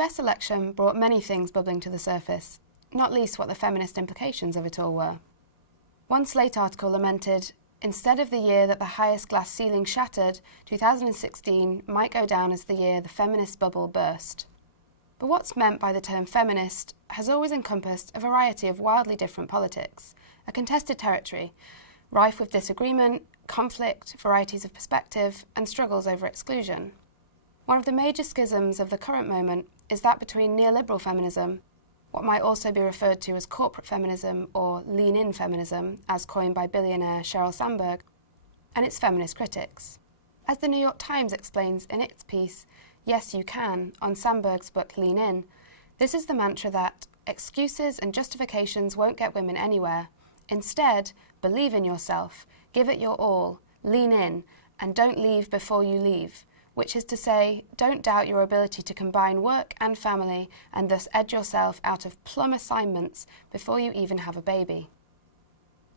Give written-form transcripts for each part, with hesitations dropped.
US election brought many things bubbling to the surface, not least what the feminist implications of it all were. One Slate article lamented, instead of the year that the highest glass ceiling shattered, 2016 might go down as the year the feminist bubble burst. But what's meant by the term feminist has always encompassed a variety of wildly different politics, a contested territory, rife with disagreement, conflict, varieties of perspective, and struggles over exclusion. One of the major schisms of the current moment is that between neoliberal feminism, what might also be referred to as corporate feminism or lean-in feminism, as coined by billionaire Sheryl Sandberg, and its feminist critics. As the New York Times explains in its piece, Yes You Can, on Sandberg's book Lean In, this is the mantra that excuses and justifications won't get women anywhere. Instead, believe in yourself, give it your all, lean in, and don't leave before you leave, which is to say, don't doubt your ability to combine work and family and thus edge yourself out of plum assignments before you even have a baby.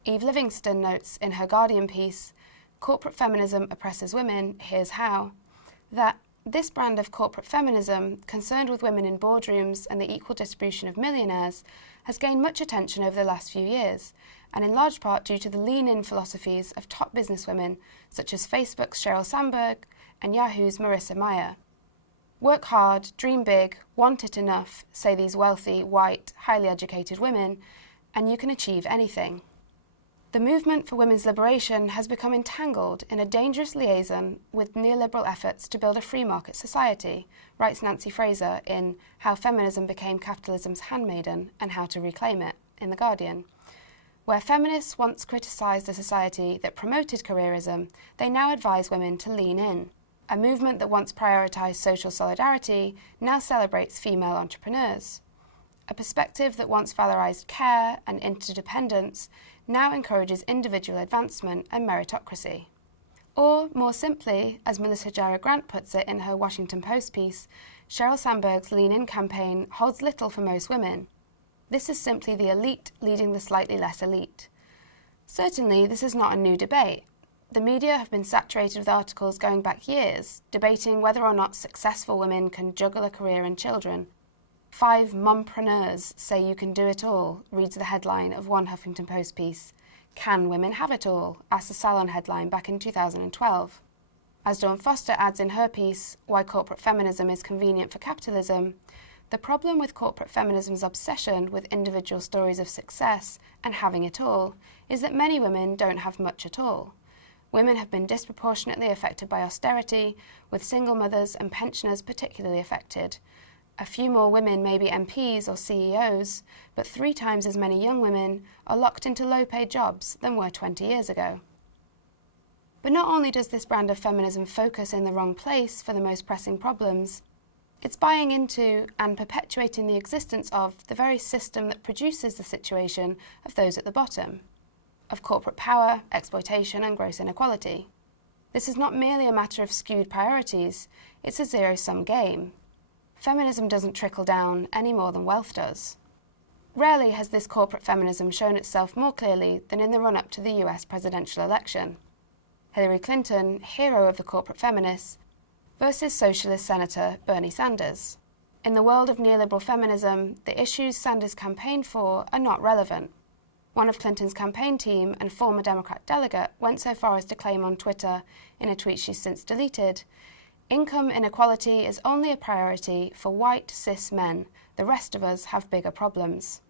Eve Livingston notes in her Guardian piece, Corporate Feminism Oppresses Women, Here's How, that this brand of corporate feminism, concerned with women in boardrooms and the equal distribution of millionaires, has gained much attention over the last few years, and in large part due to the lean-in philosophies of top businesswomen such as Facebook's Sheryl Sandberg and Yahoo's Marissa Mayer. Work hard, dream big, want it enough, say these wealthy, white, highly educated women, and you can achieve anything. The movement for women's liberation has become entangled in a dangerous liaison with neoliberal efforts to build a free market society, writes Nancy Fraser in How Feminism Became Capitalism's Handmaiden and How to Reclaim It, in The Guardian. Where feminists once criticised a society that promoted careerism, they now advise women to lean in. A movement that once prioritised social solidarity now celebrates female entrepreneurs. A perspective that once valorised care and interdependence now encourages individual advancement and meritocracy. Or, more simply, as Melissa Jara Grant puts it in her Washington Post piece, Sheryl Sandberg's Lean In campaign holds little for most women. This is simply the elite leading the slightly less elite. Certainly, this is not a new debate. The media have been saturated with articles going back years, debating whether or not successful women can juggle a career and children. 5 mompreneurs say you can do it all, reads the headline of one Huffington Post piece. Can women have it all? Asked the SALON headline back in 2012. As Dawn Foster adds in her piece, Why Corporate Feminism is Convenient for Capitalism, the problem with corporate feminism's obsession with individual stories of success and having it all is that many women don't have much at all. Women have been disproportionately affected by austerity, with single mothers and pensioners particularly affected. A few more women may be MPs or CEOs, but 3 times as many young women are locked into low-paid jobs than were 20 years ago. But not only does this brand of feminism focus in the wrong place for the most pressing problems, it's buying into and perpetuating the existence of the very system that produces the situation of those at the bottom, of corporate power, exploitation and gross inequality. This is not merely a matter of skewed priorities, it's a zero-sum game. Feminism doesn't trickle down any more than wealth does. Rarely has this corporate feminism shown itself more clearly than in the run-up to the US presidential election. Hillary Clinton, hero of the corporate feminists, versus socialist Senator Bernie Sanders. In the world of neoliberal feminism, the issues Sanders campaigned for are not relevant. One of Clinton's campaign team and former Democrat delegate went so far as to claim on Twitter, in a tweet she's since deleted, income inequality is only a priority for white, cis men. The rest of us have bigger problems.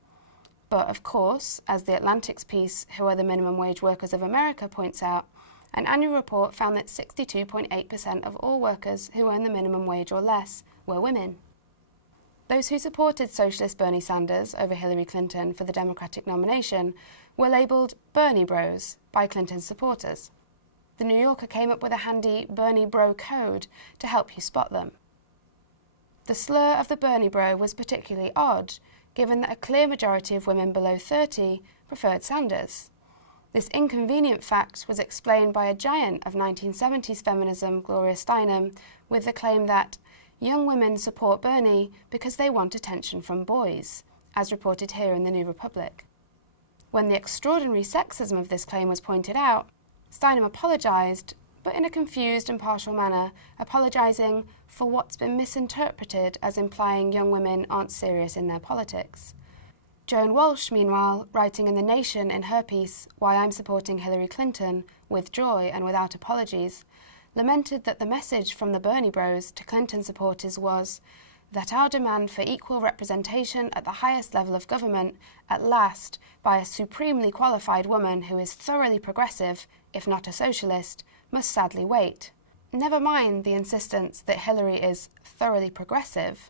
But of course, as the Atlantic's piece, Who Are the Minimum Wage Workers of America, points out, an annual report found that 62.8% of all workers who earn the minimum wage or less were women. Those who supported socialist Bernie Sanders over Hillary Clinton for the Democratic nomination were labelled Bernie Bros by Clinton's supporters. The New Yorker came up with a handy Bernie Bro code to help you spot them. The slur of the Bernie Bro was particularly odd, given that a clear majority of women below 30 preferred Sanders. This inconvenient fact was explained by a giant of 1970s feminism, Gloria Steinem, with the claim that young women support Bernie because they want attention from boys, as reported here in the New Republic. When the extraordinary sexism of this claim was pointed out, Steinem apologised, but in a confused and partial manner, apologising for what's been misinterpreted as implying young women aren't serious in their politics. Joan Walsh, meanwhile, writing in The Nation in her piece, Why I'm Supporting Hillary Clinton, with joy and without apologies, lamented that the message from the Bernie bros to Clinton supporters was that our demand for equal representation at the highest level of government, at last, by a supremely qualified woman who is thoroughly progressive, if not a socialist, must sadly wait. Never mind the insistence that Hillary is thoroughly progressive.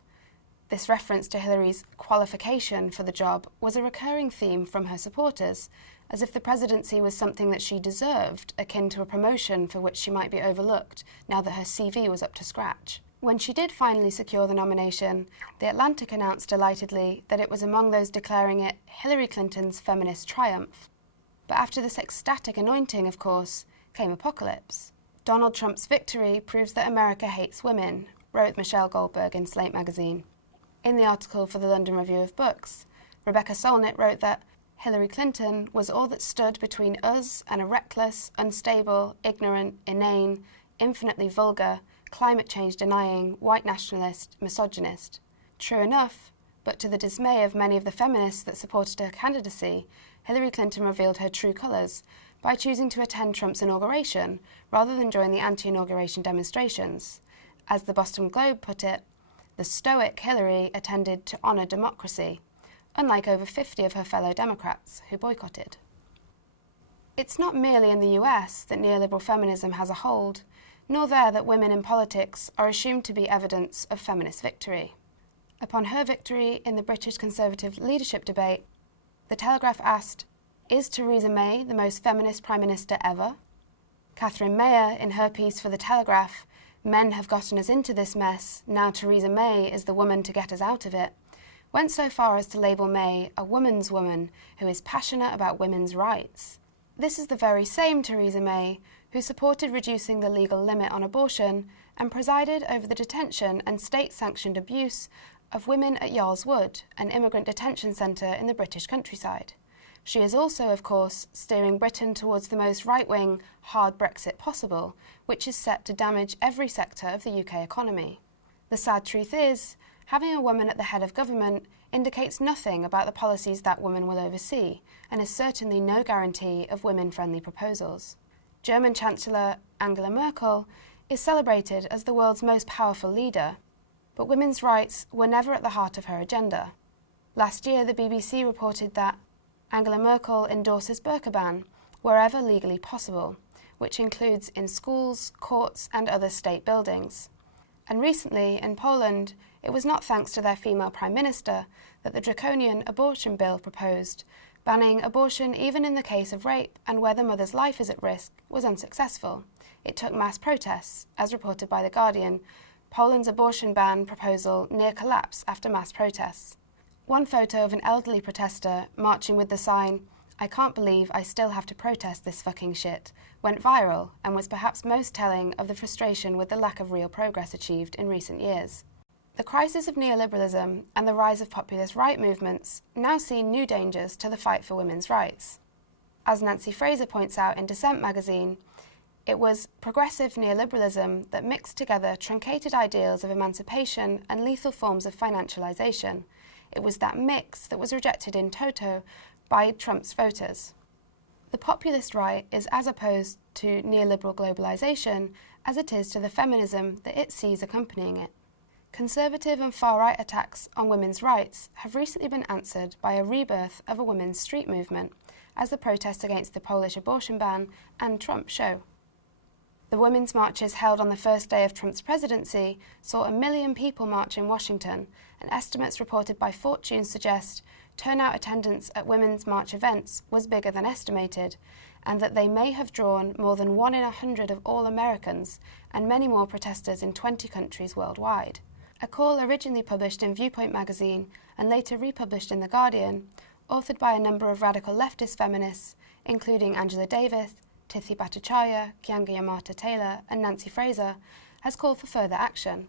This reference to Hillary's qualification for the job was a recurring theme from her supporters, as if the presidency was something that she deserved, akin to a promotion for which she might be overlooked now that her CV was up to scratch. When she did finally secure the nomination, The Atlantic announced delightedly that it was among those declaring it Hillary Clinton's feminist triumph. But after this ecstatic anointing, of course, came apocalypse. Donald Trump's victory proves that America hates women, wrote Michelle Goldberg in Slate magazine. In the article for the London Review of Books, Rebecca Solnit wrote that Hillary Clinton was all that stood between us and a reckless, unstable, ignorant, inane, infinitely vulgar, climate change denying, white nationalist, misogynist. True enough, but to the dismay of many of the feminists that supported her candidacy, Hillary Clinton revealed her true colours by choosing to attend Trump's inauguration rather than join the anti-inauguration demonstrations. As the Boston Globe put it, the stoic Hillary attended to honour democracy, unlike over 50 of her fellow Democrats who boycotted. It's not merely in the US that neoliberal feminism has a hold, nor there that women in politics are assumed to be evidence of feminist victory. Upon her victory in the British Conservative leadership debate, The Telegraph asked, "Is Theresa May the most feminist Prime Minister ever?" Catherine Mayer, in her piece for The Telegraph, "Men have gotten us into this mess, now Theresa May is the woman to get us out of it," went so far as to label May a woman's woman who is passionate about women's rights. This is the very same Theresa May who supported reducing the legal limit on abortion and presided over the detention and state-sanctioned abuse of women at Yarl's Wood, an immigrant detention centre in the British countryside. She is also, of course, steering Britain towards the most right-wing, hard Brexit possible, which is set to damage every sector of the UK economy. The sad truth is, having a woman at the head of government indicates nothing about the policies that woman will oversee, and is certainly no guarantee of women-friendly proposals. German Chancellor Angela Merkel is celebrated as the world's most powerful leader, but women's rights were never at the heart of her agenda. Last year, the BBC reported that Angela Merkel endorses burqa ban wherever legally possible, which includes in schools, courts and other state buildings. And recently, in Poland, it was not thanks to their female Prime Minister that the draconian abortion bill proposed, banning abortion even in the case of rape and where the mother's life is at risk, was unsuccessful. It took mass protests, as reported by The Guardian, Poland's abortion ban proposal near collapse after mass protests. One photo of an elderly protester marching with the sign, "I can't believe I still have to protest this fucking shit," went viral and was perhaps most telling of the frustration with the lack of real progress achieved in recent years. The crisis of neoliberalism and the rise of populist right movements now see new dangers to the fight for women's rights. As Nancy Fraser points out in Dissent magazine, it was progressive neoliberalism that mixed together truncated ideals of emancipation and lethal forms of financialisation. It was that mix that was rejected in toto by Trump's voters. The populist right is as opposed to neoliberal globalisation as it is to the feminism that it sees accompanying it. Conservative and far-right attacks on women's rights have recently been answered by a rebirth of a women's street movement, as the protests against the Polish abortion ban and Trump show. The women's marches held on the first day of Trump's presidency saw 1 million people march in Washington, and estimates reported by Fortune suggest turnout attendance at women's march events was bigger than estimated, and that they may have drawn more than 1 in 100 of all Americans and many more protesters in 20 countries worldwide. A call originally published in VIEWPOINT magazine and later republished in The Guardian, authored by a number of radical leftist feminists, including Angela Davis, Tithi Bhattacharya, Keeanga-Yamahtta Taylor and Nancy Fraser, has called for further action.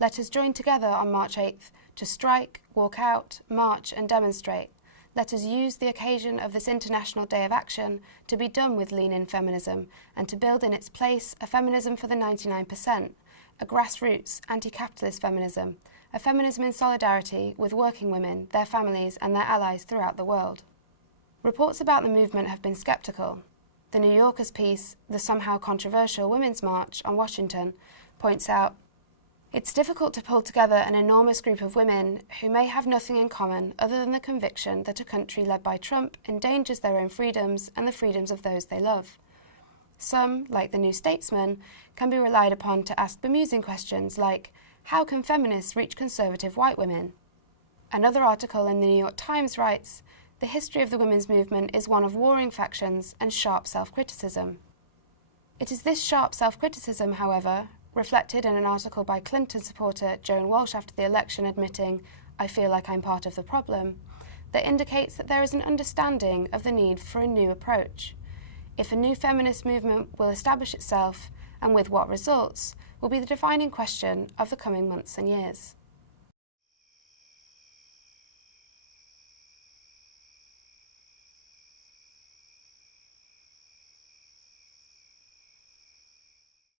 Let us join together on March 8th to strike, walk out, march and demonstrate. let us use the occasion of this International Day of Action to be done with lean-in feminism and to build in its place a feminism for the 99%, a grassroots, anti-capitalist feminism, a feminism in solidarity with working women, their families and their allies throughout the world. Reports about the movement have been sceptical. The New Yorker's piece, The Somehow Controversial Women's March on Washington, points out, "It's difficult to pull together an enormous group of women who may have nothing in common other than the conviction that a country led by Trump endangers their own freedoms and the freedoms of those they love. Some, like the New Statesman, can be relied upon to ask bemusing questions like, how can feminists reach conservative white women?" Another article in the New York Times writes, "The history of the women's movement is one of warring factions and sharp self-criticism." It is this sharp self-criticism, however, reflected in an article by Clinton supporter Joan Walsh after the election admitting, "I feel like I'm part of the problem," that indicates that there is an understanding of the need for a new approach. If a new feminist movement will establish itself, and with what results, will be the defining question of the coming months and years.